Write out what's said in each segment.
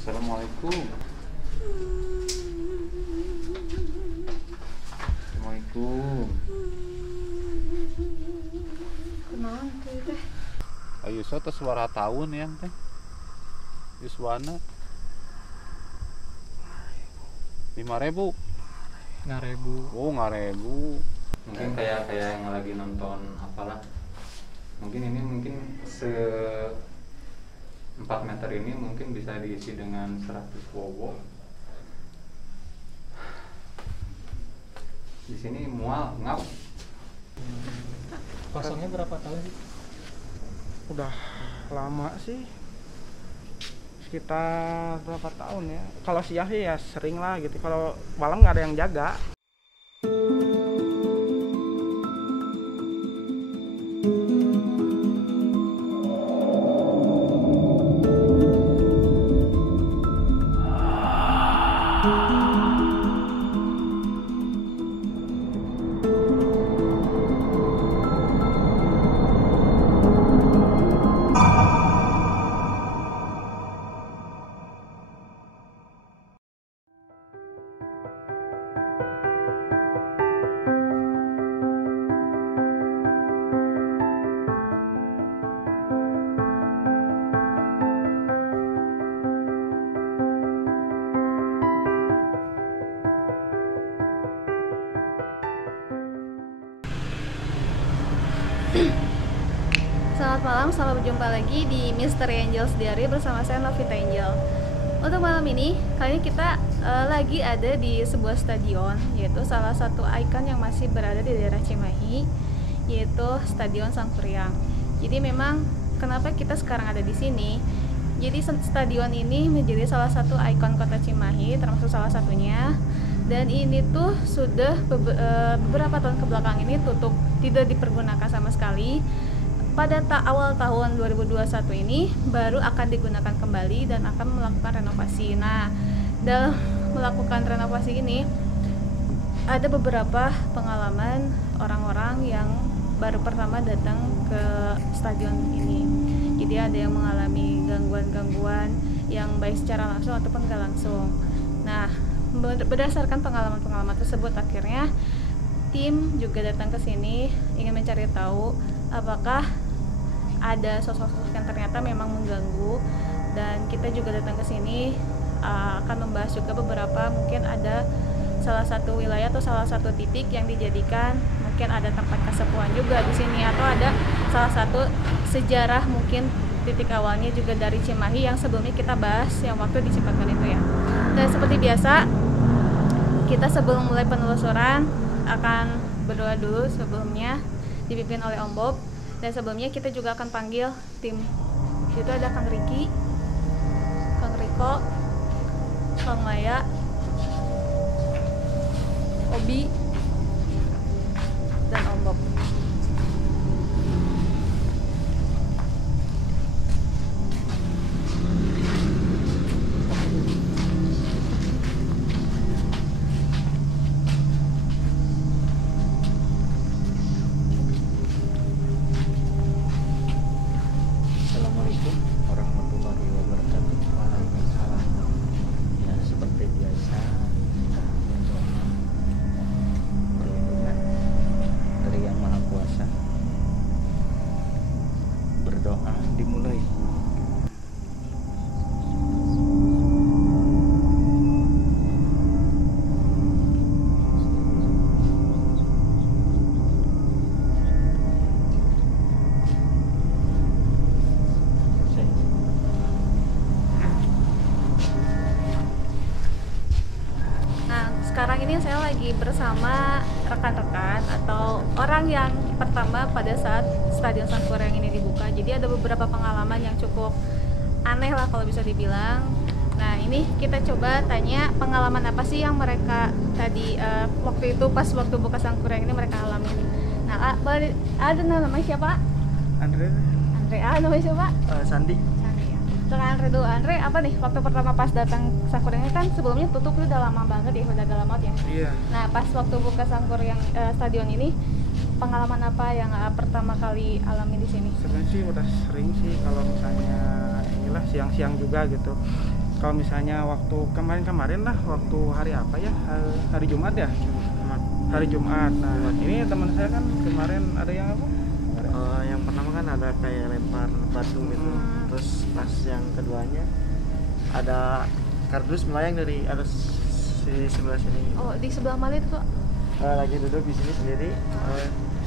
Assalamualaikum. Assalamualaikum. Kenalan tuh teh. Ayo so teh suara tahun ya teh. Yuswana 5.000. 5.000. Oh 5.000. Mungkin kayak yang lagi nonton apalah, mungkin ini se 4 meter ini mungkin bisa diisi dengan 100 wowo. Di sini mual ngap. Kosongnya berapa tahun sih? Udah lama sih, sekitar berapa tahun ya. Kalau siang sih ya sering lah gitu, kalau malam nggak ada yang jaga. Selamat malam, selamat berjumpa lagi di Mystery Angels Diary bersama saya Novita Angel. Untuk malam ini, kali ini kita lagi ada di sebuah stadion, yaitu salah satu ikon yang masih berada di daerah Cimahi, yaitu Stadion Sangkuriang. Jadi memang kenapa kita sekarang ada di sini? Jadi stadion ini menjadi salah satu ikon kota Cimahi, termasuk salah satunya. Dan ini tuh sudah beberapa tahun kebelakang ini tutup, tidak dipergunakan sama sekali. Pada awal tahun 2021 ini baru akan digunakan kembali dan akan melakukan renovasi. Nah, dalam melakukan renovasi ini ada beberapa pengalaman orang-orang yang baru pertama datang ke stadion ini. Jadi ada yang mengalami gangguan-gangguan yang baik secara langsung ataupun nggak langsung. Nah, berdasarkan pengalaman-pengalaman tersebut, akhirnya tim juga datang ke sini ingin mencari tahu apakah ada sosok-sosok yang ternyata memang mengganggu, dan kita juga datang ke sini akan membahas juga beberapa, mungkin ada salah satu wilayah atau salah satu titik yang dijadikan mungkin ada tempat kesepuan juga di sini, atau ada salah satu sejarah mungkin titik awalnya juga dari Cimahi yang sebelumnya kita bahas yang waktu di Cipagan itu ya. Dan seperti biasa, kita sebelum mulai penelusuran akan berdoa dulu sebelumnya, dipimpin oleh Om Bob. Dan sebelumnya kita juga akan panggil tim. Itu ada Kang Riki, Kang Riko, Kang Maya, Obi, dan Om Bob. Assalamualaikum warahmatullahi wabarakatuh. Waalaikumsalam. Ya, seperti biasa kita berdoa perlindungan dari Yang Maha Kuasa. Berdoa dimulai. Sekarang ini saya lagi bersama rekan-rekan atau orang yang pertama pada saat Stadion Sangkuriang ini dibuka. Jadi ada beberapa pengalaman yang cukup aneh lah kalau bisa dibilang. Nah, ini kita coba tanya pengalaman apa sih yang mereka tadi waktu itu pas waktu buka Sangkuriang ini mereka alami. Nah, ada namanya siapa? Andre, Namanya siapa? Sandi. Dengan Andre dulu. Andre, apa nih waktu pertama pas datang Sangkuriang ini, kan sebelumnya tutup udah lama banget ya, udah agak lama ya. Iya. Nah, pas waktu buka Sangkuriang stadion ini pengalaman apa yang pertama kali alami di sini? Sebenarnya sih udah sering sih kalau misalnya inilah siang-siang juga gitu. Kalau misalnya waktu kemarin lah, waktu hari apa ya, hari Jumat ya, hari Jumat. Nah ini teman saya kan kemarin ada yang apa? Yang pertama kan ada kayak lempar batu gitu, terus pas yang keduanya ada kardus melayang dari atas di sebelah sini. Oh, di sebelah mana itu kok? Lagi duduk di sini sendiri,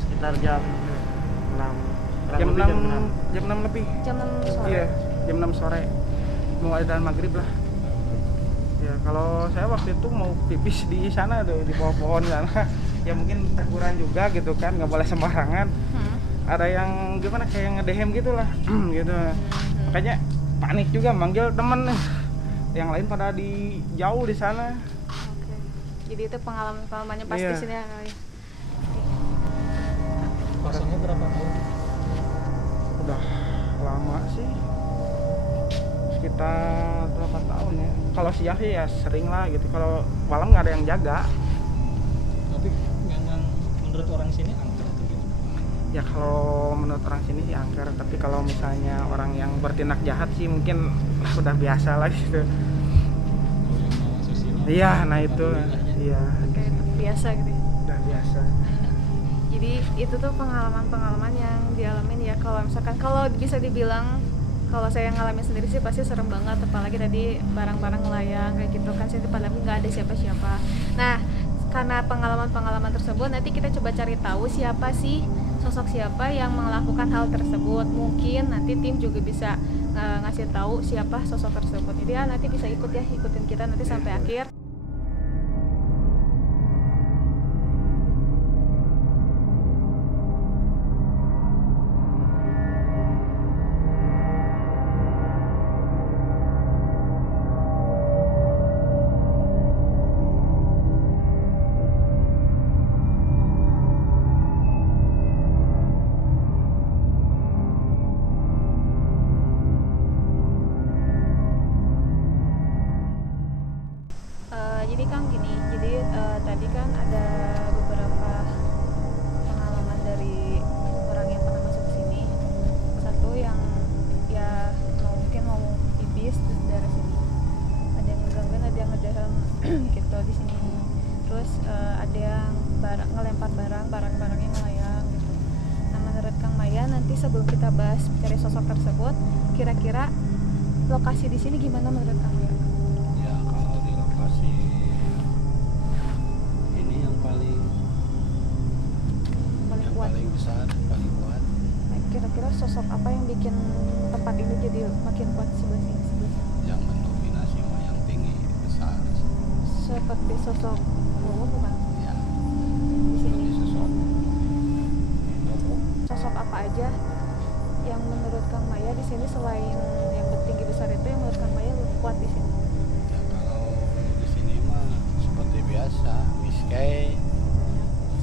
sekitar jam 6 Jam kurang 6 lebih jam 6 lebih. Jam 6 sore. Iya, jam 6 sore. Mau adzan maghrib lah. Ya kalau saya waktu itu mau pipis di sana tuh, di bawah pohon sana. Ya mungkin teguran juga gitu kan, nggak boleh sembarangan. Ada yang gimana kayak ngedehem gitu lah gitu. Makanya panik juga manggil temen, yang lain pada di jauh di sana. Oke. Jadi itu pengalamannya pas Iya. di sini ya kali. Kosongnya berapa tahun? Udah lama sih, sekitar berapa tahun ya. Kalau siang sih ya sering lah gitu, kalau malam nggak ada yang jaga. Tapi memang menurut orang sini angker atau gimana? Ya kalau menurut orang sini sih angker, tapi kalau misalnya orang yang bertindak jahat sih mungkin udah biasa lah gitu. Kalau yang mau susilo? Iya, nah itu, iya, Kayak biasa gitu ya. udah biasa. Jadi itu tuh pengalaman-pengalaman yang dialamin ya. Kalau misalkan kalau bisa dibilang, kalau saya ngalamin sendiri sih pasti serem banget, apalagi tadi barang-barang melayang kayak gitu kan, sih padahal nggak ada siapa-siapa. Nah, karena pengalaman-pengalaman tersebut nanti kita coba cari tahu siapa sih, sosok siapa yang melakukan hal tersebut. Mungkin nanti tim juga bisa ngasih tahu siapa sosok tersebut. Jadi ya nanti bisa ikutin kita nanti sampai akhir. Jadi Kang gini, tadi kan ada beberapa pengalaman dari orang yang pernah masuk sini. Satu yang ya mungkin mau pipis terus dari sini, ada yang ngegangguin, ada yang ngedehem gitu di sini. Terus ada yang ngelempar barang-barangnya melayang gitu. Nah menurut Kang Maya, nanti sebelum kita bahas cari sosok tersebut, kira-kira lokasi di sini gimana menurut Kang Maya? Ya kalau di lokasi ini yang paling Kuat. besar, paling kuat. Nah, kira-kira sosok apa yang bikin tempat ini jadi makin kuat sebelah sini? Yang mendominasi mah yang tinggi besar. Seperti sosok Bowo bukan? Ya, Di sini seperti sosok Bowo. sosok apa aja yang menurut Kang Maya di sini selain yang bertinggi besar itu yang menurut Kang Maya lebih kuat di sini? Ya kalau di sini mah seperti biasa, Miskei,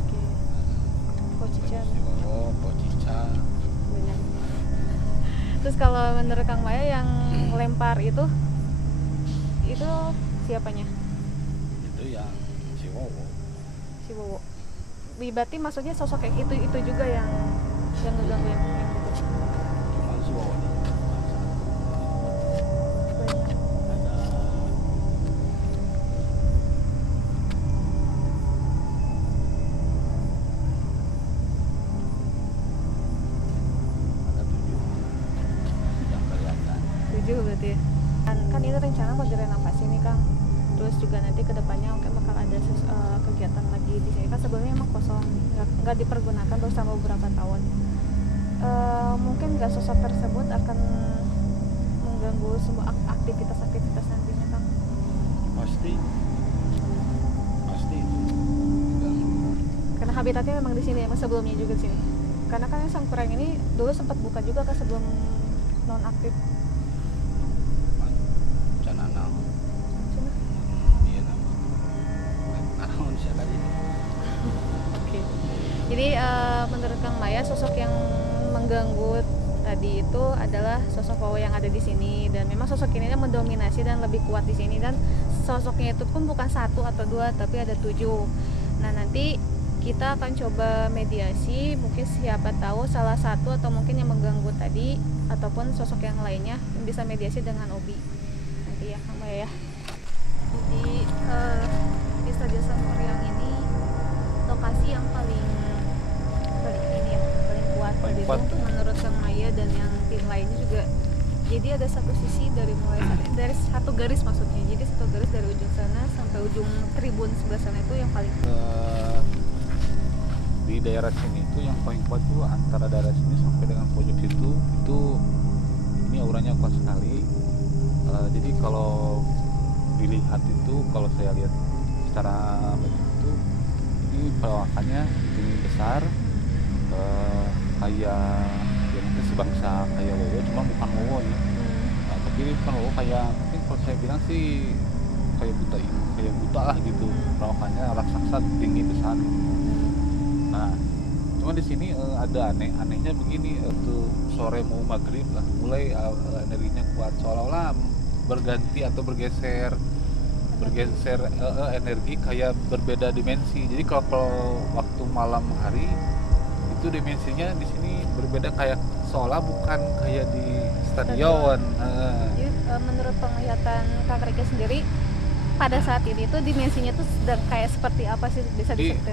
Oke. Pocican si Bowo, Pocica. banyak. Terus kalau menurut Kang Maya yang lempar itu siapanya? Itu yang si Bowo. Si Bowo. Berarti maksudnya sosok kayak itu juga yang ngeganggu yang gitu. Cuman si Bowo ini Banyak. ada ada 7 yang kelihatan. 7 berarti ya. Kan ini rencana mau direnovasi nih Kang. Terus juga nanti kedepannya mungkin bakal ada kegiatan lagi di sini. Kan sebelumnya emang kosong, nggak dipergunakan baru selama beberapa tahun. Mungkin nggak sosok tersebut akan mengganggu semua aktivitas nantinya Kang. Pasti itu diganggu. Karena habitatnya memang di sini, emang sebelumnya juga di sini. Karena kan yang Sangkurang ini dulu sempat buka juga kan sebelum non aktif. Canana Cina. iya nama naon sih tadi. Oke. Jadi menurut Kang Maya sosok yang mengganggu tadi itu adalah sosok Bowo yang ada di sini, dan memang sosok ini mendominasi dan lebih kuat di sini, dan sosoknya itu pun bukan 1 atau 2 tapi ada 7. Nah nanti kita akan coba mediasi, mungkin siapa tahu salah satu atau mungkin yang mengganggu tadi ataupun sosok yang lainnya yang bisa mediasi dengan Obi nanti ya Kang Maya ya. Jadi di Stadion Sangkuriang ini lokasi yang paling ini ya, paling kuat tadi itu menurut Kang Maya dan yang tim lainnya juga. Jadi ada satu sisi dari dari satu garis maksudnya. Jadi satu garis dari ujung sana sampai ujung tribun sebelah sana itu yang paling di daerah sini itu yang paling kuat tuh antara daerah sini sampai dengan pojok situ itu ini auranya kuat sekali. Jadi kalau dilihat itu, kalau saya lihat secara begitu, ini perawakannya tinggi besar, kayak ya mungkin sebangsa kayak Wowo, cuma bukan Wowo ya. Nah, tapi ini bukan Wowo, kayak mungkin kalau saya bilang sih kayak buta lah gitu. Perawakannya raksasa tinggi besar. Nah, cuma di sini ada anehnya begini, tuh sore mau maghrib lah, mulai energinya kuat, seolah-olah berganti atau bergeser energi, kayak berbeda dimensi. Jadi kalau waktu malam hari itu dimensinya di sini berbeda, kayak seolah bukan kayak di stadion. Jadi menurut penglihatan Kak Rika sendiri pada saat ini tuh dimensinya tuh sedang kayak seperti apa sih, bisa disebutkan?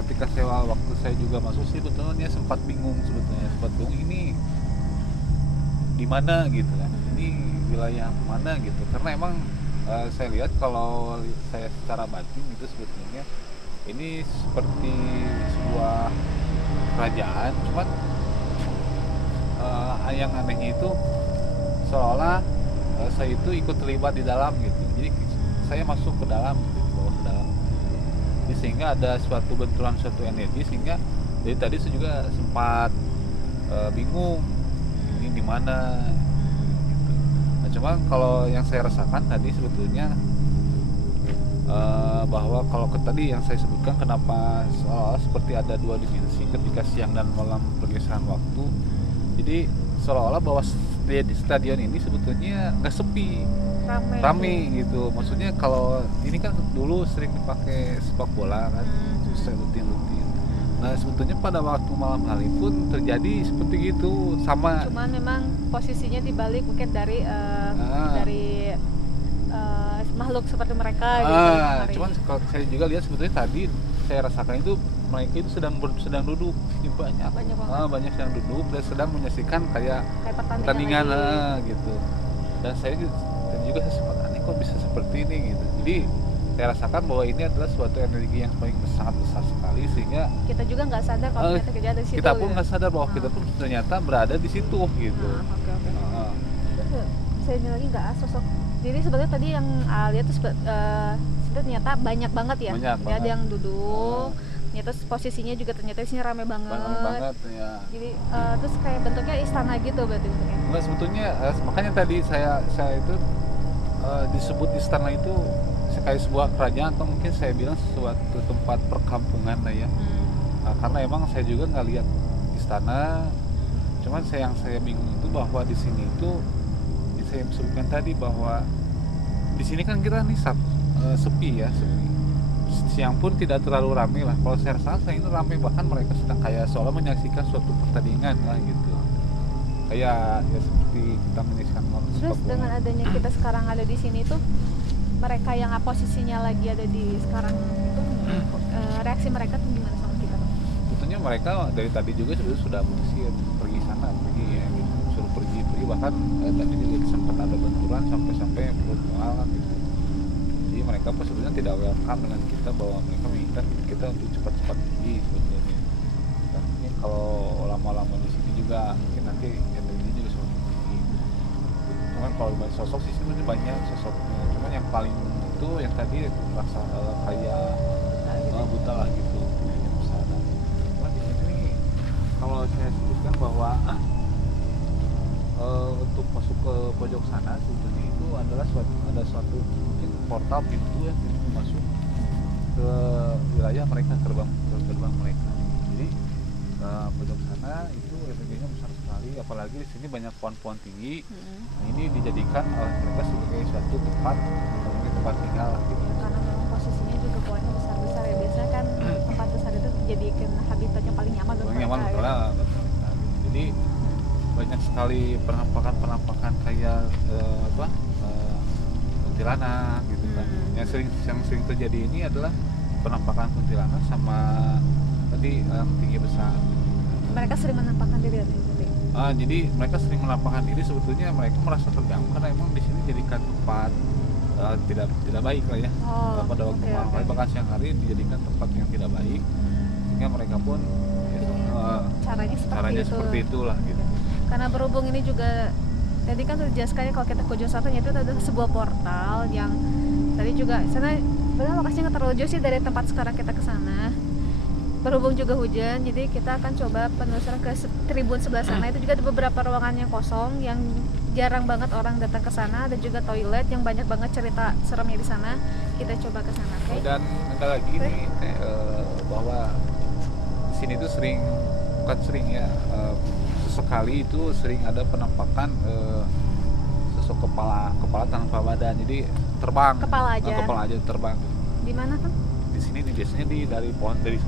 Ketika waktu saya juga masuk sih sebetulnya sempat bingung ini di mana gitu kan, ini wilayah mana gitu, karena emang saya lihat kalau saya secara batin itu sebetulnya ini seperti sebuah kerajaan, cuman yang anehnya itu seolah saya itu ikut terlibat di dalam gitu. Jadi saya masuk ke dalam, bawah ke dalam. Jadi sehingga ada suatu benturan, suatu energi, sehingga dari tadi saya juga sempat bingung ini di mana. Gitu. Nah, cuma kalau yang saya rasakan tadi sebetulnya bahwa kalau tadi yang saya sebutkan kenapa seolah seperti ada dua dimensi ketika siang dan malam pergeseran waktu. Jadi seolah-olah bahwa di stadion ini sebetulnya nggak sepi, rame gitu. Maksudnya kalau ini kan dulu sering dipakai sepak bola kan, saya rutin. Nah sebetulnya pada waktu malam hari pun terjadi seperti gitu, sama. Cuman memang posisinya dibalik mungkin dari makhluk seperti mereka gitu. Cuman kalau saya juga lihat sebetulnya tadi saya rasakan itu mereka itu sedang duduk, ini banyak sedang duduk dan sedang menyaksikan kayak pertandingan gitu. Dan saya juga sempat aneh kok bisa seperti ini gitu. Jadi saya rasakan bahwa ini adalah suatu energi yang sangat besar sekali, sehingga kita juga nggak sadar kalau kita kerja di situ. Kita pun nggak sadar bahwa kita pun ternyata berada di situ gitu. Terus saya lagi nggak sosok. Jadi sebenarnya tadi yang lihat tuh ternyata banyak banget ya. Ada yang duduk. Ternyata posisinya juga ternyata di sini rame banget ya. Jadi terus kayak bentuknya istana gitu berarti bentuknya. Enggak, sebetulnya makanya tadi saya itu disebut istana itu kayak sebuah kerajaan, atau mungkin saya bilang suatu tempat perkampungan lah ya. Karena emang saya juga nggak lihat istana, cuman yang saya bingung itu bahwa di sini itu saya sebutkan tadi bahwa di sini kan kita nih sepi. Siang pun tidak terlalu ramai lah. Kalau saya rasa ini ramai, bahkan mereka sedang kayak seolah menyaksikan suatu pertandingan lah gitu. Kayak ya seperti kita menyaksikan Terus dengan adanya kita sekarang ada di sini tuh, mereka yang posisinya lagi ada di sekarang itu reaksi mereka tuh gimana sama kita? Tentunya mereka dari tadi juga sudah pergi sana, ya gitu. Suruh pergi, bahkan tadi juga sempat ada benturan sampai perut mual gitu. Jadi mereka sebetulnya tidak welcome dengan kita, bahwa mereka minta kita untuk cepat-cepat pergi sebetulnya. Dan mungkin kalau lama-lama di sini juga mungkin nanti energinya juga semakin tinggi. Cuman kalau banyak sosok sih sebenarnya banyak sosoknya. Cuman yang paling itu yang tadi rasa kayak buta lah gitu. Cuman di sini kalau saya sebutkan bahwa untuk masuk ke pojok sana sebetulnya itu adalah suatu mungkin portal, pintu masuk ke wilayah mereka, gerbang mereka. Jadi pojok sana itu energinya besar sekali, apalagi di sini banyak pohon-pohon tinggi. Ini dijadikan oleh mereka sebagai suatu tempat tinggal gitu. Karena memang posisinya juga pohonnya besar-besar ya, biasanya kan tempat besar itu dijadikan habitat yang paling nyaman untuk paling nyaman mereka, karena jadi banyak sekali penampakan kayak kuntilanak gitu kan. Yang sering terjadi ini adalah penampakan kuntilanak sama tadi yang tinggi besar. Mereka sering menampakkan diri nanti. Jadi mereka sering menampakkan diri, sebetulnya mereka merasa terganggu karena emang di sini jadikan tempat tidak baik lah ya. Pada waktu malam hari bahkan siang hari dijadikan tempat yang tidak baik, sehingga mereka pun caranya seperti itulah gitu. Karena berhubung ini juga tadi kan sudah dijelaskan ya, kalau kita ke ujung selatan itu ada sebuah portal yang tadi juga sana sebenarnya lokasinya nggak terlalu jauh sih dari tempat sekarang kita ke sana. Berhubung juga hujan, jadi kita akan coba penelusuran ke tribun sebelah sana. Itu juga ada beberapa ruangan yang kosong yang jarang banget orang datang ke sana, dan juga toilet yang banyak banget cerita seremnya di sana. Kita coba ke sana, oke? Dan ada lagi nih bahwa di sini tuh sesekali itu sering ada penampakan sosok kepala tanpa badan, jadi terbang. Kepala aja Terbang. Di mana kan? Di sini nih biasanya dari pohon dari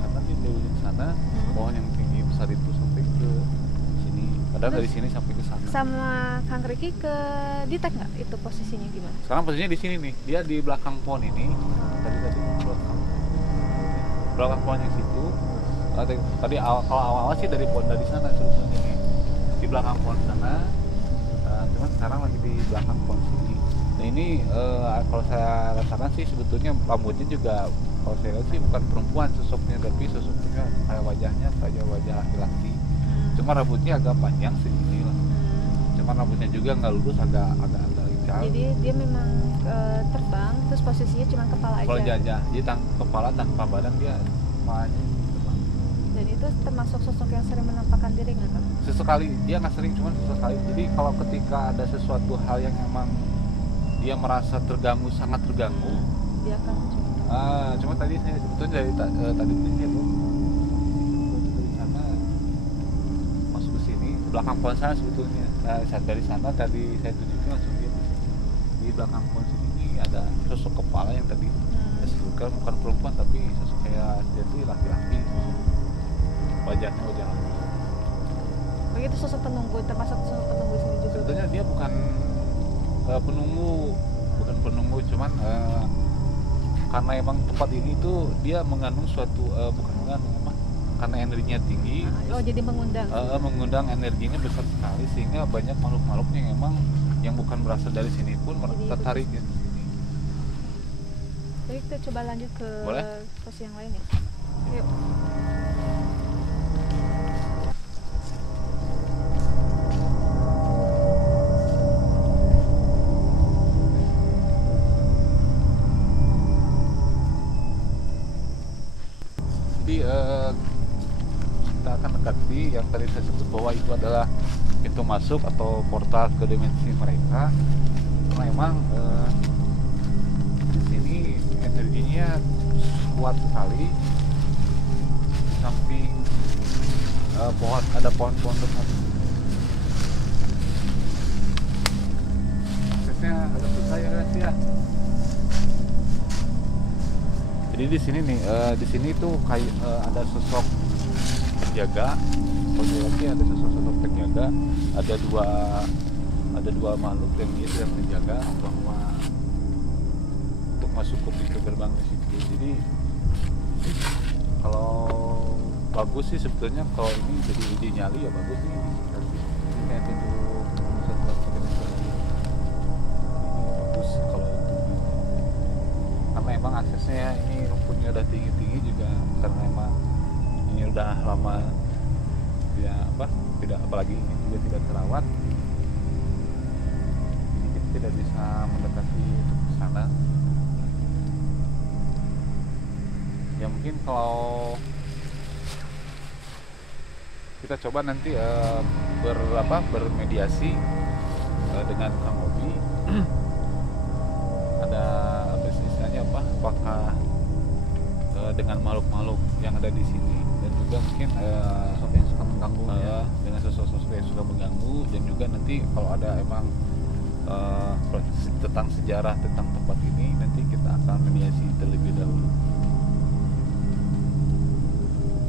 sana pohon yang tinggi besar itu sampai ke sini. Padahal dari sini sampai ke sana. Sama Kang Riki ke Ditek nggak itu posisinya gimana? Sekarang posisinya di sini nih. Dia di belakang pohon ini. Tadi belakang pohon yang situ. Tadi awal sih dari pohon dari sana sebetulnya nih. Di belakang pohon sana. Cuman sekarang lagi di belakang pohon sini. Nah ini kalau saya rasakan sih sebetulnya rambutnya juga kalau saya lihat sih bukan perempuan sosoknya, tapi sosoknya kayak wajahnya kayak wajah laki-laki. Cuma rambutnya agak panjang segini lah. Cuma rambutnya juga nggak lurus, agak ical. Jadi dia memang terbang, terus posisinya cuma kepala aja. Kepala aja, jadi kepala tanpa badan dia semuanya terbang. Dan itu termasuk sosok yang sering menampakkan diri nggak kan? Sesekali, dia nggak sering, cuma sesekali. Jadi kalau ketika ada sesuatu hal yang memang dia merasa terganggu, sangat terganggu, dia akan cuma tadi saya sebetulnya tadi pikir dari sana masuk ke sini belakang pohon sana sebetulnya. Dari sana tadi saya tunjukin langsung dia di belakang pohon sini ada sosok kepala yang tadi saya sebutkan bukan perempuan tapi sosok kayak dia tuh laki-laki, wajahnya wajah laki. Begitu sosok penunggu, termasuk sosok penunggu sini juga. Sebetulnya dia bukan penunggu, cuman karena emang tempat ini tuh dia mengandung suatu karena energinya tinggi. Jadi mengundang energinya besar sekali sehingga banyak makhluk-makhluk yang emang yang bukan berasal dari sini pun tertarik di sini. Jadi kita coba lanjut ke pos yang lain ya. Yuk. Kita akan dekati yang tadi saya sebut bahwa itu adalah pintu masuk atau portal ke dimensi mereka. Memang di sini energinya kuat sekali. Di samping ada pohon-pohon dekat. Aksesnya agak susah ya guys ya. Jadi di sini nih, di sini tuh kayak ada sosok penjaga. Kalau ada sosok penjaga, ada dua makhluk yang dia sedang menjaga bahwa untuk masuk ke pintu gerbang di situ. Jadi kalau bagus sih sebetulnya kalau ini jadi uji nyali ya bagus sih. Ini kayak pintu ini bagus kalau itu. Karena emang aksesnya ini rumputnya udah tinggi-tinggi juga, karena emang ini udah lama tidak apalagi ini juga tidak terawat, jadi kita tidak bisa mendekati untuk ke sana. Ya mungkin kalau kita coba nanti bermediasi dengan Kang Obi. Ada istilahnya apakah dengan makhluk-makhluk yang ada di sini, dan juga mungkin sosok yang suka mengganggu dengan sosok-sosok yang suka mengganggu, dan juga nanti kalau ada emang tentang sejarah tentang tempat ini nanti kita akan mediasi terlebih dahulu.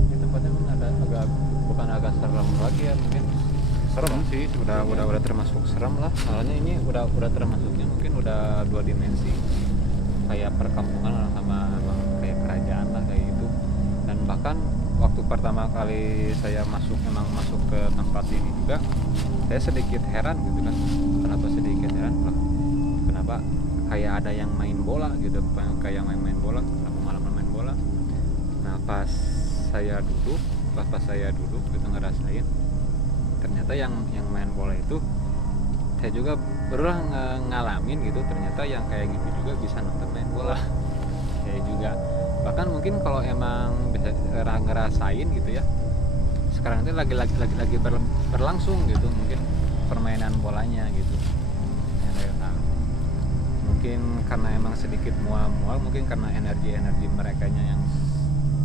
di tempatnya memang ada agak, bukan agak serem lagi ya, mungkin Serem sih udah termasuk serem lah, soalnya ini udah termasuknya mungkin udah 2 dimensi, kayak perkampungan sama kayak kerajaan lah kayak gitu. Dan bahkan waktu pertama kali saya masuk ke tempat ini juga, saya sedikit heran gitu kan. Kenapa sedikit heran? Loh, kenapa kayak ada yang main bola gitu, kayak main bola, kenapa malam main bola. Nah pas saya duduk gitu ngerasain, ternyata yang main bola itu saya juga berulang ngalamin gitu, ternyata yang kayak gitu juga bisa nonton main bola. Saya juga bahkan mungkin kalau emang bisa ngerasain gitu ya, sekarang itu lagi berlangsung gitu mungkin permainan bolanya gitu ya. Nah, mungkin karena emang sedikit mual mungkin karena energi mereka yang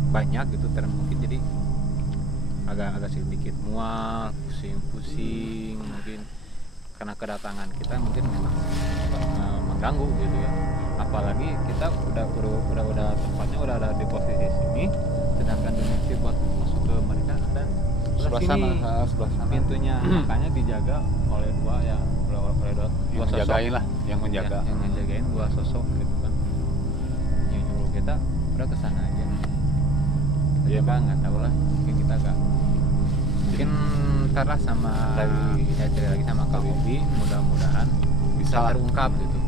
banyak gitu, mungkin jadi agak sedikit mual, pusing mungkin karena kedatangan kita mungkin memang mengganggu gitu ya. Apalagi kita udah tempatnya udah ada di posisi sini, sedangkan dimensi buat masuk ke mereka ada sebelah sana pintunya. Makanya dijaga oleh dua yang sosok, menjagain lah, yang menjaga. yang ngejagain 2 sosok gitu kan. Yang nyuruh kita udah kesana aja. Iya, Kita nggak tahu lah, mungkin kita mungkin ntar lah saya cari lagi sama Kak Hobi, mudah-mudahan bisa terungkap gitu.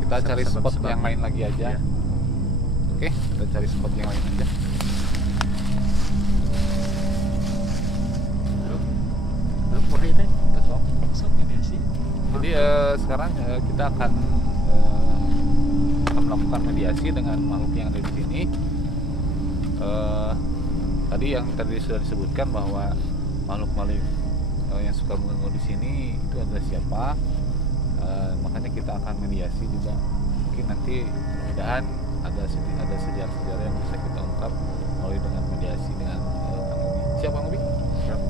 Kita cari spot Sebab-sebabnya. yang lain lagi aja. Iya. Oke, kita cari spot yang lain aja. Lalu purri teh Betul. sok mediasi. Jadi sekarang kita akan melakukan mediasi dengan makhluk yang ada di sini. Tadi sudah disebutkan bahwa makhluk yang suka mengganggu di sini itu adalah siapa. Makanya kita akan mediasi juga. Mungkin nanti mudah-mudahan ada sejarah-sejarah yang bisa kita ungkap melalui dengan mediasi dengan Kang Ubi. Siapa Kang Ubi? Siap.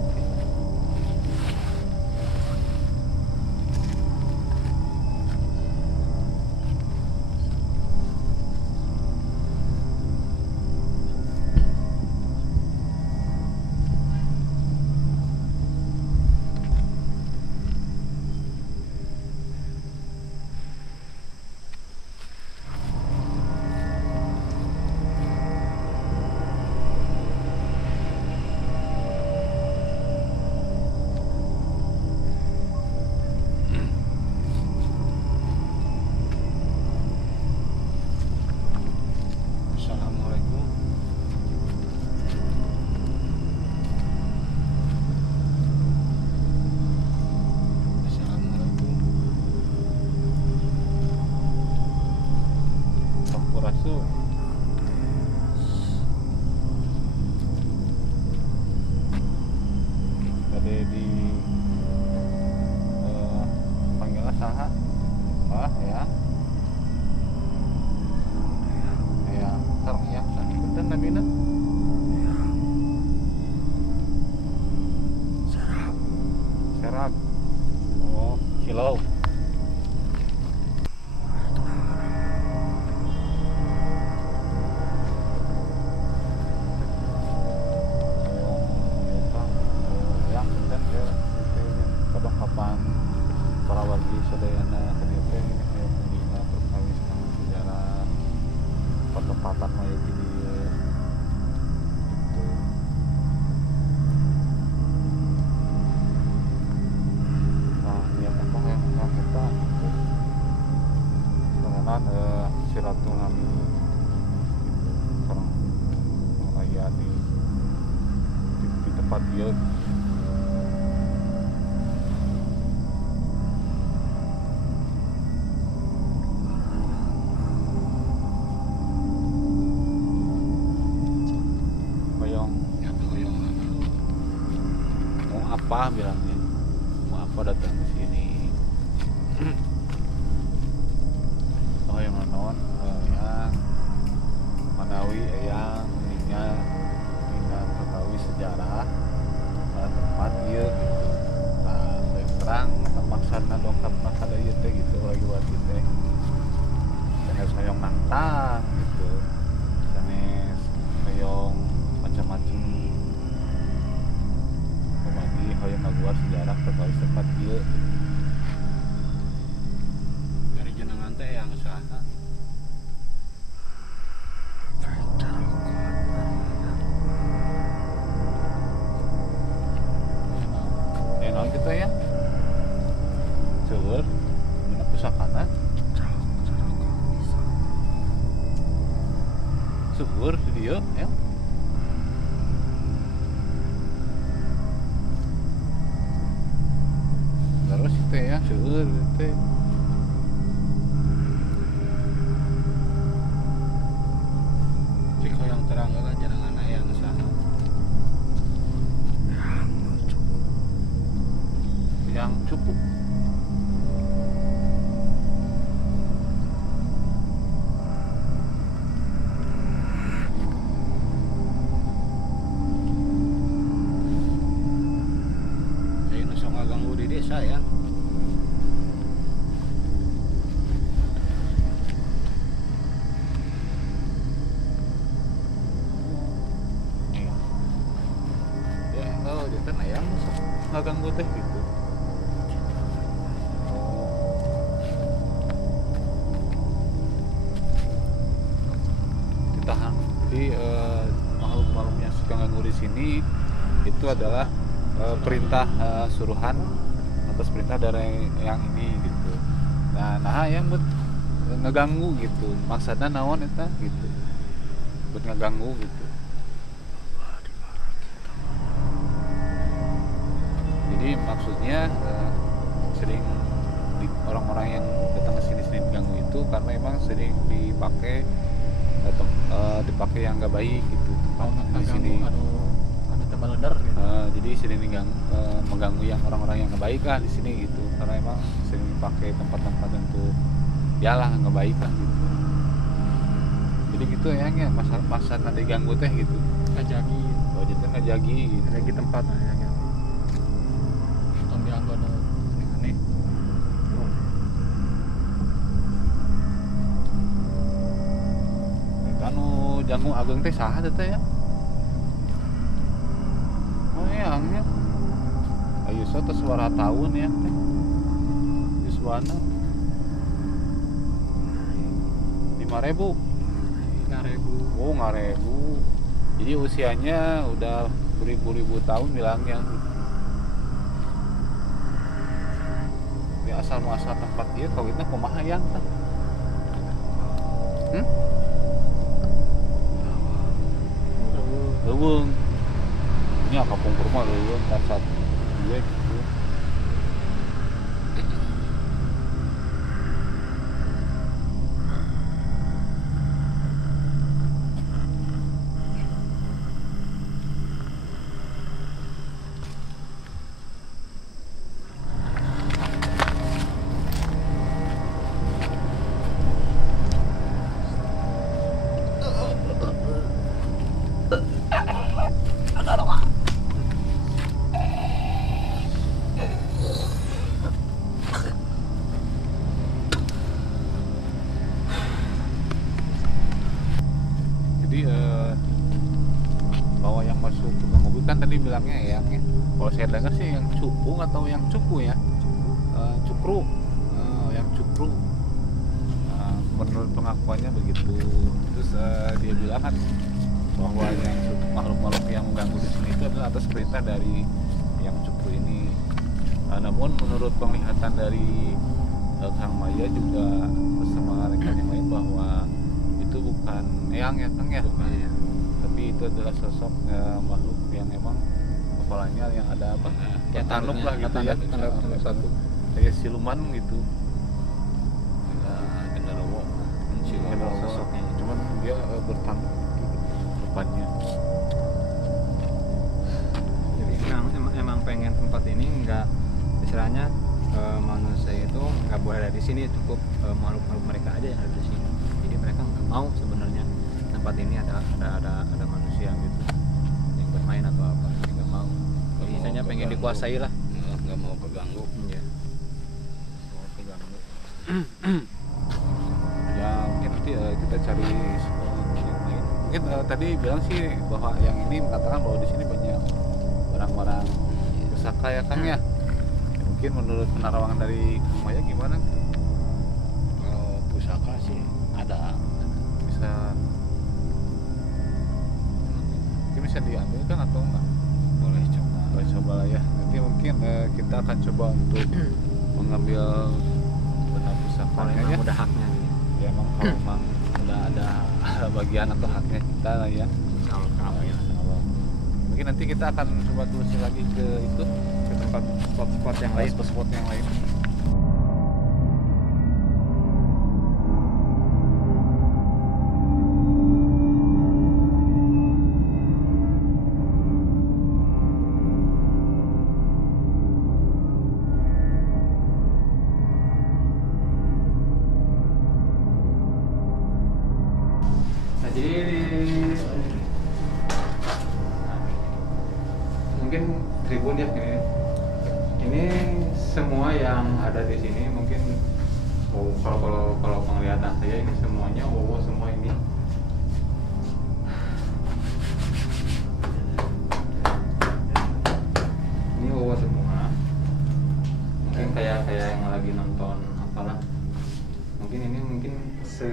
Assalamualaikum. Assalamualaikum. Sampurasun. Tadi di panggilnya saha? Pak ya. Ya, sareng ya, punten namina. Serap. Oh, kilau. Ya, dan ya, kadang kapan para wargi sadayana KDP punya perkawinan sejarah pertempatan maya di dia gitu. Nah, ya memang yang kita mengenal silaturahmi orang ayah di tempat dia. Bayong mau apa bilangnya, mau apa datang ke sini. Oh yang non yang manawi yang ininya dengan mengetahui sejarah tempat dia gitu. Nah terang maksana dongkap makada ieu teh gitu lagi buat kita sanes hoyong nantang gitu, sanes hoyong macam-macam hoyong ngaguar sejarah terkait tempat ieu. Dari jenengan teh yang saha? Ya naon kita ya? Seueur dina pusakana. Seueur di dieu ya. Terus itu ya, seueur teh. Cik hoyong terang kan jenengan yang saha? Yang cukup. Saya nu sok ngaganggu di desa ya. Ya, oh, dia kan ayam nggak ganggu teh gitu. Ditahan. Jadi makhluk-makhluk yang suka ganggu di sini itu adalah perintah suruhan atas perintah dari yang ini gitu. Nah yang buat ngeganggu gitu. Maksudnya naon eta gitu. Buat ngeganggu gitu. Jadi maksudnya sering orang-orang yang datang ke sini diganggu itu karena emang sering dipakai dipakai yang nggak baik gitu di sini. Anu tebal leder gitu. Jadi sering mengganggu yang orang-orang yang nggak baik lah di sini gitu karena emang sering dipakai tempat-tempat untuk ya lah nggak baik lah gitu. Jadi gitu ya masa nanti ganggu teh gitu. Ngajagi. Oh jadi ngajagi gitu. Lagi tempat ya. Tong dianggo anu aneh-aneh. Anu jangu ageng teh saha teh ya? Oh iya nya. Ayo so teh suara tahun ya teh. Yuswana 5.000. Ngarebu. Oh 5.000. Jadi usianya udah beribu-ribu tahun bilangnya. Ya asal muasal tempat ieu kawitna kumaha yang teh? Leuweung. Ini kapung kurma leuweung kan satu dua gitu. Jadi bahwa yang masuk ke mobil kan tadi bilangnya ya, kalau saya dengar sih yang cupung atau yang cupu ya, cukru, yang cukru. Menurut pengakuannya begitu. Terus dia bilang kan bahwa yang makhluk-makhluk yang mengganggu di sini itu adalah atas perintah dari yang cukru ini. Namun menurut penglihatan dari Kang Maya juga bersama rekan yang lain bahwa itu bukan eyang ya Kang ya, tapi itu adalah sosok makhluk yang emang kepalanya yang ada apa? Ya, Tanduk lah gitu ya, tanduk. satu kayak siluman gitu. Genderuwo. Kenal sosoknya, cuman dia bertanduk gitu depannya. Jadi emang pengen tempat ini nggak istilahnya manusia itu nggak boleh ada di sini, cukup makhluk-makhluk mereka aja yang ada di sini. Jadi mereka nggak mau sebenarnya tempat ini ada manusia gitu yang bermain atau apa, jadi nggak mau. Jadi istilahnya pengen dikuasai lah. Nggak mau keganggu. Iya. Mau keganggu. Ya mungkin nanti kita cari yang lain. Mungkin tadi bilang sih bahwa yang ini mengatakan bahwa di sini banyak barang-barang pusaka ya Kang ya. Mungkin menurut penerawangan dari Kang Maya gimana? Kalau pusaka sih ada. Bisa mungkin bisa diambil kan atau enggak? Boleh coba. Boleh coba lah ya. Nanti mungkin kita akan coba untuk mengambil benang pusaka Kalau ya. emang udah haknya nih. Ya emang kalau memang udah ada bagian atau haknya kita lah ya. Kalau kami Mungkin nanti kita akan coba telusuri lagi ke itu, ke tempat spot-spot yang lain, spot yang lain. Nah, jadi mungkin tribun ya ini. Ini semua yang ada di sini mungkin kalau penglihatan saya ini semuanya semua ini. Ini semua. Mungkin kayak yang lagi nonton apalah. Mungkin ini se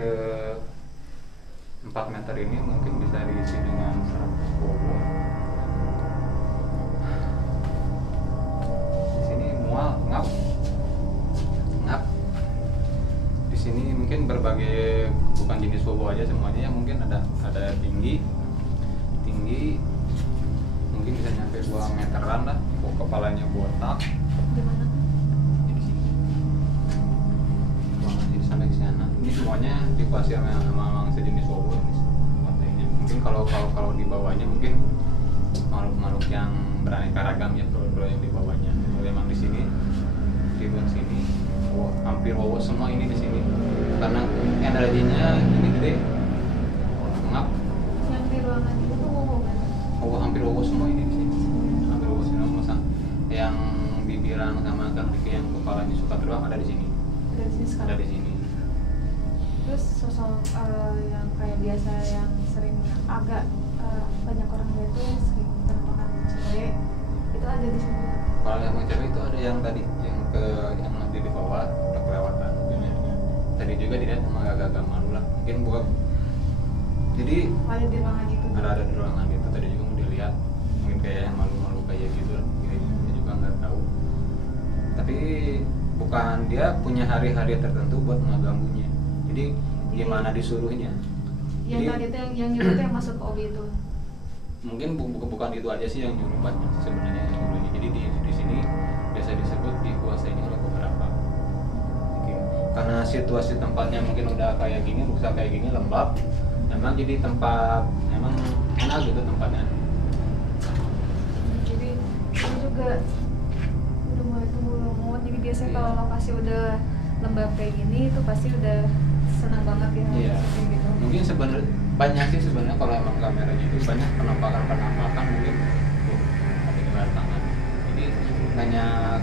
4 meter ini mungkin bisa diisi dengan 100 wowo. Di sini mual ngap. Di sini mungkin berbagai bukan jenis wowo aja semuanya ya, mungkin ada tinggi mungkin bisa nyampe 2 meteran lah. Kepalanya botak. Di mana? Di sini. Jadi sampai ke sana. Ini semuanya dikuasai sama sejenis wowo ini lantainya. Mungkin kalau di bawahnya mungkin makhluk yang beraneka ragam ya, bro yang di bawahnya. Memang di sini di bawah sini hampir wowo semua ini di sini. Karena energinya ini gede. Ngap. Yang di ruangan itu tuh wowo kan? Hampir wowo semua ini di sini. Hampir wowo semua masang. Yang dibilang sama Kang Diki yang kepalanya suka terbang ada di sini. Dari sini Ada sekarang. di sini. Terus sosok yang kayak biasa yang sering agak banyak orang lihat tuh sering penampakan cewek itu ada di sini. Kalau yang cewek itu ada yang tadi yang nanti di bawah udah kelewatan mungkin ya. Tadi juga dilihat emang agak malu lah. Mungkin bukan. Jadi Ada di ruangan itu. ada di ruangan itu tadi juga mau dilihat. Mungkin kayak yang malu-malu kayak gitu lah. Kita juga nggak tahu. Tapi bukan dia punya hari-hari tertentu buat mengganggunya. Jadi gimana disuruhnya? Yang Jadi- tadi itu yang nyuruh itu yang masuk ke obi itu. Mungkin bukan itu aja sih yang nyuruh banyak sebenarnya yang nyuruhnya. Jadi di sini biasa disebut dikuasai ini oleh beberapa. Mungkin karena situasi tempatnya mungkin udah kayak gini, rusak kayak gini, lembab. Memang jadi tempat memang enak gitu tempatnya. Jadi ini juga udah mulai tumbuh lumut. Jadi biasanya Iya. kalau lokasi udah lembab kayak gini itu pasti udah senang banget ya. Iya. Kayak gitu. Mungkin sebenarnya banyak sih sebenarnya kalau emang kameranya itu banyak penampakan mungkin tuh ada di layar tangan. Jadi banyak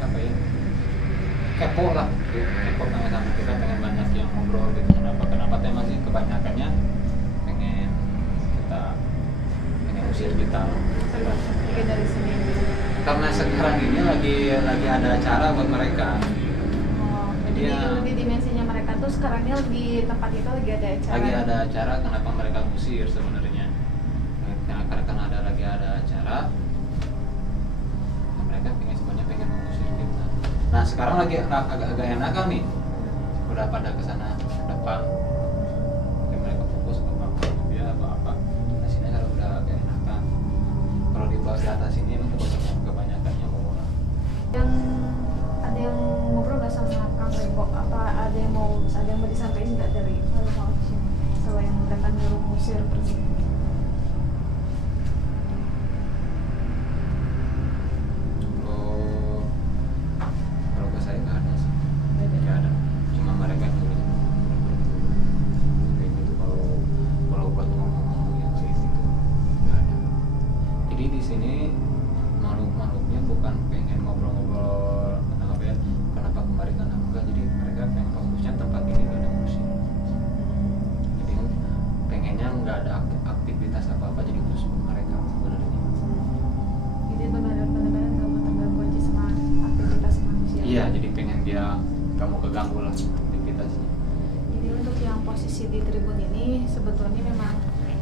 apa ya? Kepo lah, gitu. Kepo pengen sama kita, pengen banyak yang ngobrol gitu. Kenapa tema sih kebanyakannya pengen usir kita. Mungkin dari sini. Karena sekarang ini lagi ada acara buat mereka. Oh, jadi Iya. lebih dimensinya mereka tuh sekarang ini di tempat itu lagi ada acara. Lagi ada acara, kenapa mereka usir sebenarnya? Karena lagi ada acara, nah, mereka sebenarnya pengen mengusir kita. Nah sekarang lagi agak enakan nih, udah pada kesana depan, mungkin mereka fokus ke bangku dia atau apa. Nah sini kalau udah agak enakan, kalau di bawah di atas ini emang kebanyakannya orang. Yang ada yang ngobrol nggak sama Kang Reko? Apa ada yang mau disampaikan nggak dari kalau sini selain mereka nyuruh musir pergi? Kalau ke saya nggak ada sih, nggak ada. Cuma mereka nyuruh kayak gitu kalau buat ngomong yang kayak gitu nggak ada. Jadi di sini makhluknya bukan pengen ngobrol-ngobrol kenapa ya, kenapa kemarin karena enggak. Jadi mereka pengen fokusnya tempat ini nggak ada musik. Jadi pengennya nggak ada jadi pengen dia nggak mau keganggu lah aktivitasnya. Jadi untuk yang posisi di tribun ini sebetulnya memang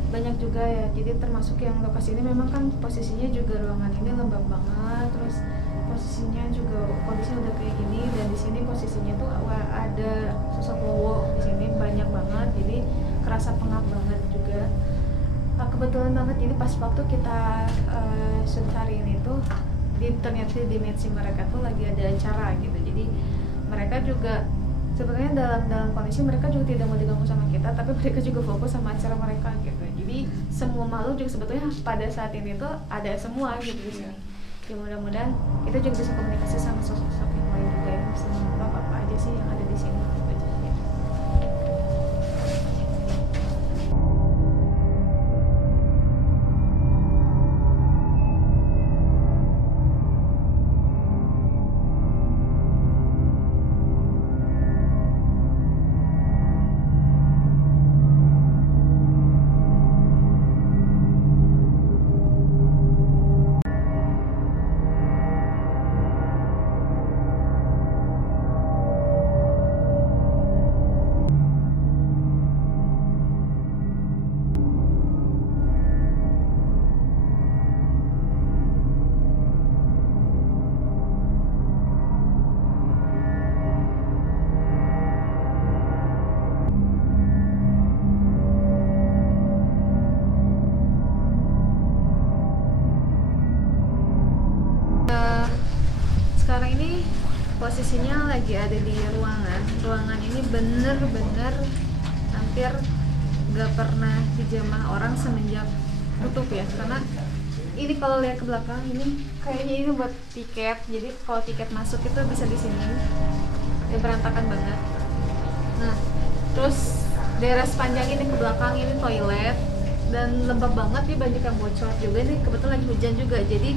banyak juga ya. Jadi termasuk yang lokasi ini memang kan posisinya juga ruangan ini lembab banget, terus posisinya juga kondisinya udah kayak gini, dan di sini posisinya tuh ada sosok cowok di sini banyak banget, jadi kerasa pengap banget juga. Kebetulan banget jadi pas waktu kita shoot hari ini tuh ternyata di dimensi mereka tuh lagi ada acara gitu, jadi mereka juga sebenarnya dalam kondisi mereka juga tidak mau diganggu sama kita, tapi mereka juga fokus sama acara mereka gitu. Jadi semua makhluk juga sebetulnya pada saat ini tuh ada semua gitu di sini. Ya mudah-mudahan kita juga bisa komunikasi sama sosok-sosok yang lain juga yang bisa mengungkap apa aja sih yang ada di sini gitu aja. Sekarang ini posisinya lagi ada di ruangan ini bener-bener hampir gak pernah dijamah orang semenjak tutup ya, karena ini kalau lihat ke belakang ini kayaknya ini buat tiket, jadi kalau tiket masuk itu bisa di sini ya, berantakan banget. Nah terus daerah sepanjang ini ke belakang ini toilet dan lembab banget, dia banyak yang bocor juga, ini kebetulan lagi hujan juga, jadi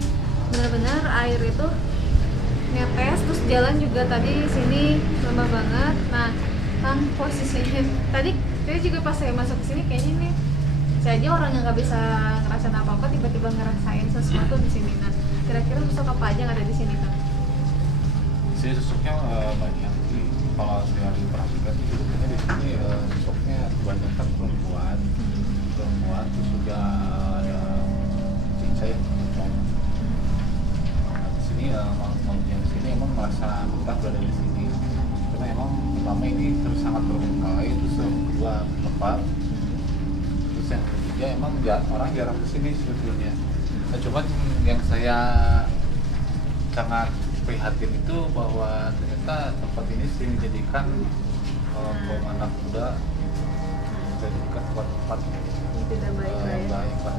benar-benar air itu netes, terus jalan juga tadi sini lembab banget. Nah kan posisinya tadi juga pas saya masuk ke sini kayaknya nih saya aja orang yang nggak bisa ngerasain apa-apa tiba-tiba ngerasain sesuatu di sini. Nah kira-kira sosok apa aja yang ada di sini kan? Sini sosoknya banyak sih. Kalau saya perhatikan sih sebetulnya di sini sosoknya banyak kan perempuan, terus juga ada cincai pocong. Di sini makhluk yang di sini emang merasa betah berada di sini. Karena emang pertama ini sangat terbengkalai, terus yang kedua tempat, terus yang ketiga emang orang jarang kesini sebetulnya. Nah, cuman yang saya sangat prihatin itu bahwa ternyata tempat ini sering dijadikan kaum anak muda dijadikan tempat Tidak baik lah ya. baik lah.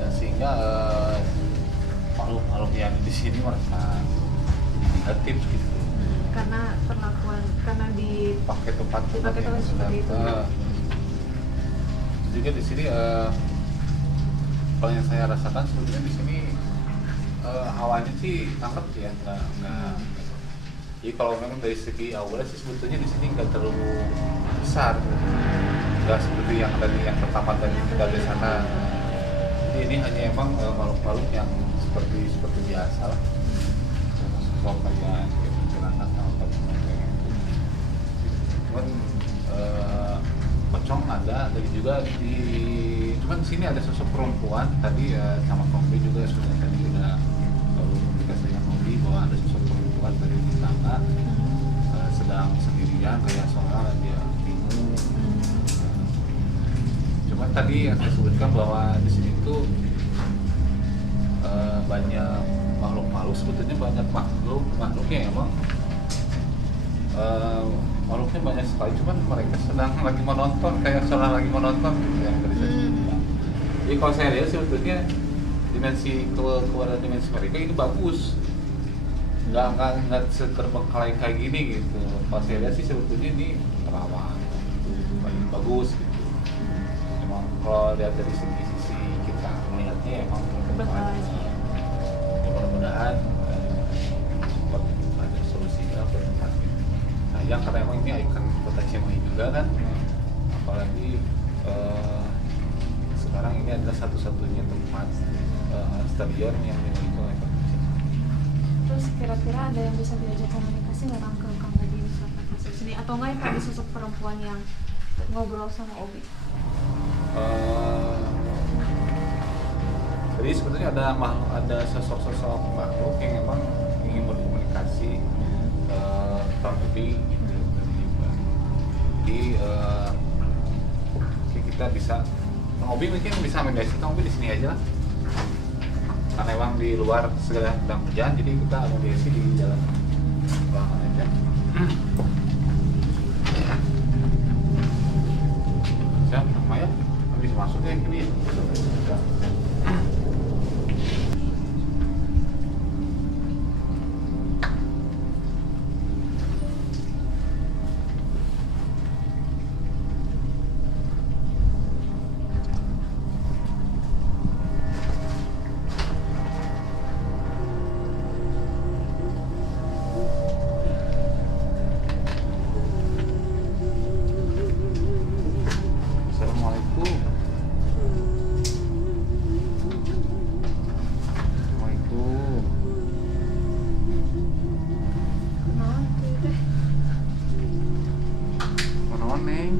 Dan sehingga makhluk-makhluk yang di sini merasa negatif gitu. Karena perlakuan, karena Pakai tempat dipakai tempat seperti itu. Juga di sini kalau yang saya rasakan sebetulnya di sini hawanya sih hangat ya, nggak. Jadi kalau memang dari segi aura sih sebetulnya di sini nggak terlalu besar, nggak seperti yang tadi yang pertama tadi kita di sana. Jadi ini hanya emang makhluk-makhluk yang seperti biasa lah, sosok kayak kuntilanak atau kayak gitu. Cuman pocong ada tadi juga cuman di sini ada sosok perempuan tadi sama Kombi juga sudah komunikasi dengan Kombi bahwa ada sosok perempuan tadi di sana sedang sendirian kayak seorang dia bingung. Cuman tadi yang saya sebutkan bahwa di sini tuh banyak makhluk-makhluk, sebetulnya banyak makhluknya emang makhluknya banyak sekali, cuman mereka sedang lagi menonton, kayak seorang lagi menonton gitu yang tadi saya sebutkan. Jadi kalau saya lihat sebetulnya dimensi keluaran dimensi mereka itu bagus, nggak terbengkalai kayak gini gitu. Kalau saya lihat sih sebetulnya ini terawat, bagus gitu. Emang kalau lihat dari sisi kita melihatnya emang bagus. Ya, mudah-mudahan cepat ada solusinya buat tempat ini. Sayang karena emang ini ikon kota Cimahi juga kan, apalagi sekarang ini adalah satu-satunya tempat stadion yang dimiliki oleh kota Cimahi. Terus Terus kira-kira ada yang bisa diajak komunikasi nggak Kang ke Kang Obi misalkan kasus ini, atau nggak yang tadi sosok perempuan yang ngobrol sama Obi? Jadi sebetulnya ada sosok-sosok makhluk yang emang ingin berkomunikasi tapi jadi kita bisa Kang Obi mungkin bisa mediasi. Kang Obi di sini aja lah, karena emang di luar segala sedang hujan, jadi kita mediasi di jalan ruangan aja. Siap, Maya bisa masuk ya ini ya. Assalamualaikum. Assalamualaikum. Nah, itu teh. Kunaon Neng?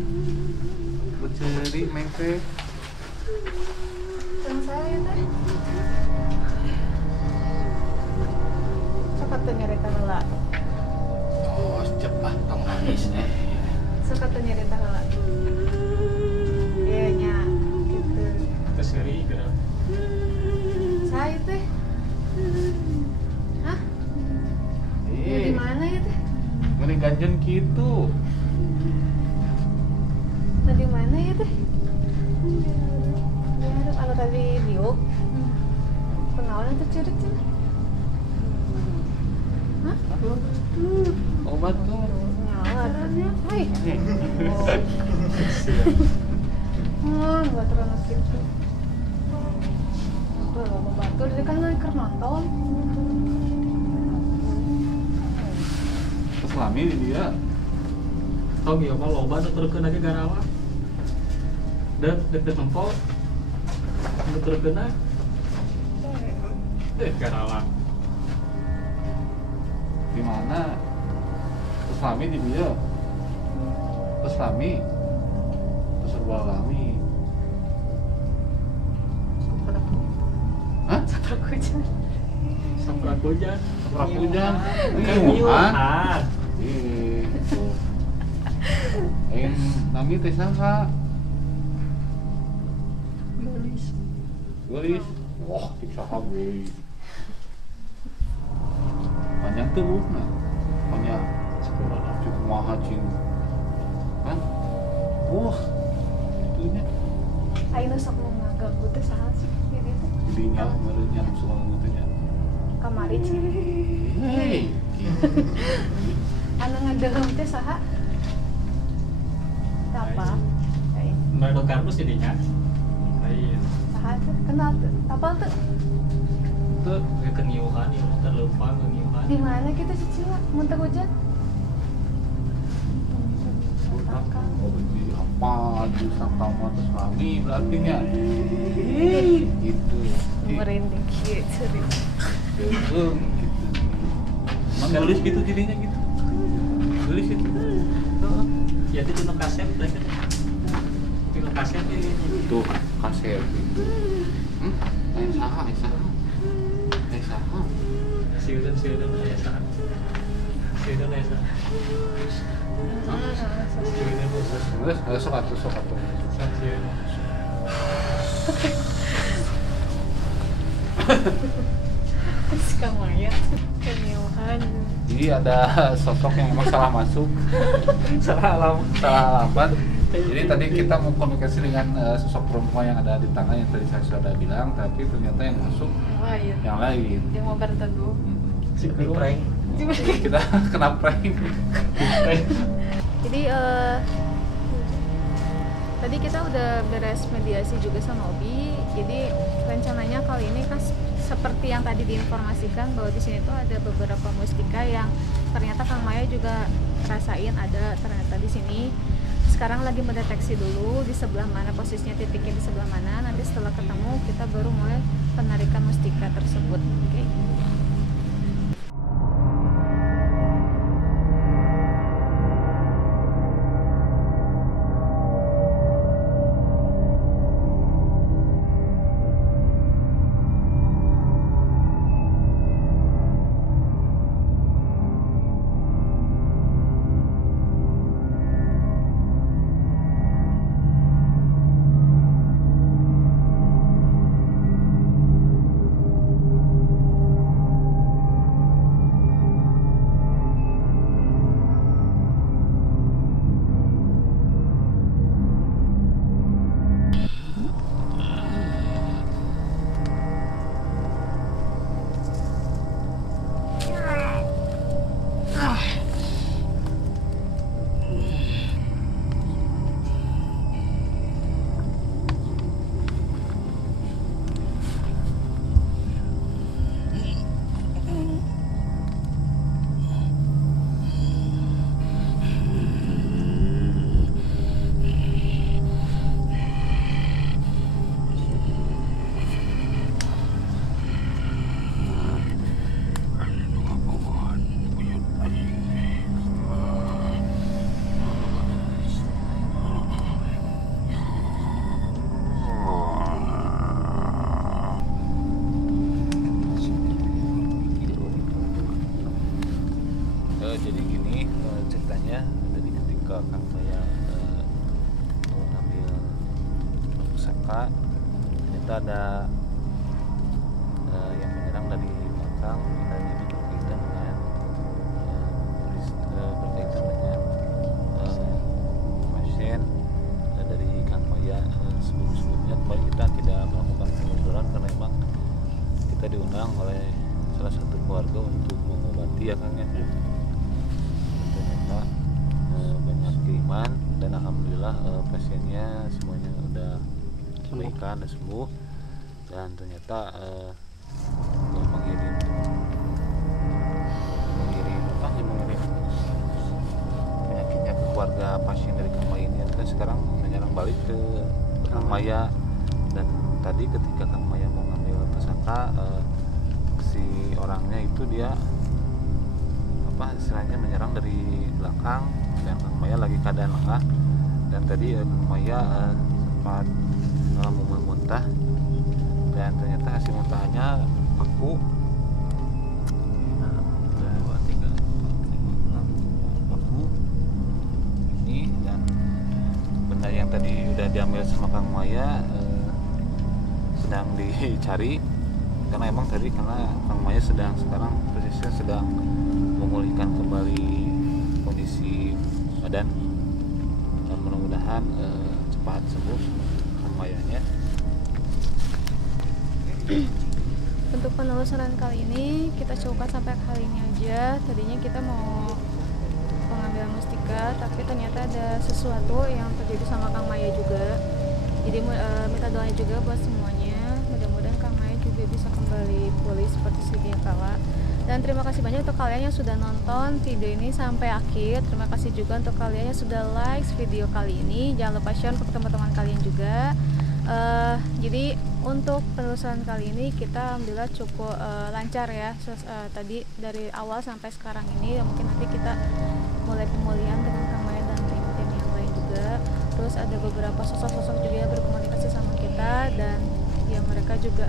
Beuceuri Neng teh. Yang saya teh. Suka tuh nyerita heula. Oh, cepat tong nangis nih. Suka tuh nyerita heula. Iya nya gitu. Terseri gerak. Saya teh. Hah? Ya di mana ya teh? Ngeri ganjen gitu. Nah di mana ya teh? Ya, anu tadi diuk. Kenalan tuh ciri-ciri. Hah? Obat tuh. Nyala tuh. Hai. Enggak terlalu gitu. Tuh, loba batur dia kan lagi nonton. Selami di dia. Tau gak apa loba tuh terkena ke garawa. Deket nempol. Terkena. Garawa. Di mana? Selami di dia. Selami. Terus Hah? Saprakujan. Saprakujan. Saprakujan. Kemiuhan. Nami teh saha? Gelis. Wah, cik saha gelis. Panjang teh bukan? Panjang. Cukup maha cing. Kan? Wah, itunya. Ayeuna sok mau ngaganggu teh saha sih ya gitu. Dinya merenya soal ngutenya. Kamari sih. Hei. Anu ngadeulem teh saha? Apa? Mereka kardus jadinya. Lain. Saha teh? Kenal teh? Apa teh? Tuh keniuhan yang terlupa keniuhan. Di mana kita cicila? Muntah hujan? Oh, di apa di sama terus kami berarti nya. Gitu. Merinding kieu ceuri. Gitu. Emang gelis gitu jadinya gitu. Gelis itu. Ya itu cuma kaset belajar. Cuma kaset ini. Tuh, kaset gitu. Saha. Siudan aya saat. Siudan aya saat. Siudan khusus. Terus ada sok atuh. Siudan. Kang Maya keniuhan. Jadi ada sosok yang emang salah masuk, salah alamat. Jadi tadi kita mau komunikasi dengan sosok perempuan yang ada di tangga yang tadi saya sudah bilang, tapi ternyata yang masuk Lain. yang lain. Dia mau berteduh. Si prank. Kita kena prank. Jadi tadi kita udah beres mediasi juga sama Obi. Jadi rencananya kali ini kan seperti yang tadi diinformasikan bahwa di sini tuh ada beberapa mustika yang ternyata Kang Maya juga rasain ada ternyata di sini. Sekarang lagi mendeteksi dulu di sebelah mana posisinya, titiknya di sebelah mana. Nanti setelah ketemu kita baru mulai penarikan mustika tersebut. Oke. jadi gini ceritanya. Jadi ketika Kang Maya mau ngambil pusaka, ternyata ada yang menyerang dari belakang, dan itu berkaitan dengan berkaitan dengan pasien dari Kang Maya. Sebelumnya kembali kita tidak melakukan penelusuran karena memang kita diundang oleh salah satu keluarga untuk mengobati ya Kang ya. Ternyata banyak kiriman dan alhamdulillah pasiennya semuanya udah baikan dan sembuh, dan ternyata mengirim penyakitnya ke keluarga pasien dari Kang Maya ini, dan sekarang menyerang balik ke Kang Maya. Dan tadi ketika Kang Maya mau ngambil pusaka, si orangnya itu dia istilahnya menyerang dari belakang, dan Kang Maya lagi keadaan lengah, dan tadi Kang Maya sempat muntah, dan ternyata hasil muntahnya paku. Paku ini, dan benda yang tadi udah diambil sama Kang Maya sedang dicari, karena emang tadi karena Kang Maya sekarang posisinya sedang memulihkan kembali kondisi badan, dan mudah-mudahan cepat sembuh Kang Mayanya. Untuk penelusuran kali ini kita cukupkan sampai kali ini aja. Tadinya kita mau pengambilan mustika, tapi ternyata ada sesuatu yang terjadi sama Kang Maya juga. Jadi minta doanya juga buat semuanya. Mudah-mudahan Kang Maya juga bisa kembali pulih seperti sedia kala. Dan terima kasih banyak untuk kalian yang sudah nonton video ini sampai akhir. Terima kasih juga untuk kalian yang sudah like video kali ini. Jangan lupa share untuk teman-teman kalian juga. Jadi untuk penelusuran kali ini kita alhamdulillah cukup lancar ya. Tadi dari awal sampai sekarang ini, mungkin nanti kita mulai pemulihan dengan Kang Maya dan tim-tim yang lain juga. Terus ada beberapa sosok-sosok juga yang berkomunikasi sama kita, dan ya mereka juga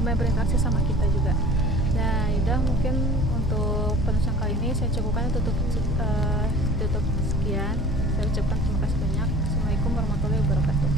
lumayan berinteraksi sama kita juga. Nah, udah mungkin untuk penelusuran kali ini saya cukupkan, tutup sekian. Saya ucapkan terima kasih banyak. Assalamualaikum warahmatullahi wabarakatuh.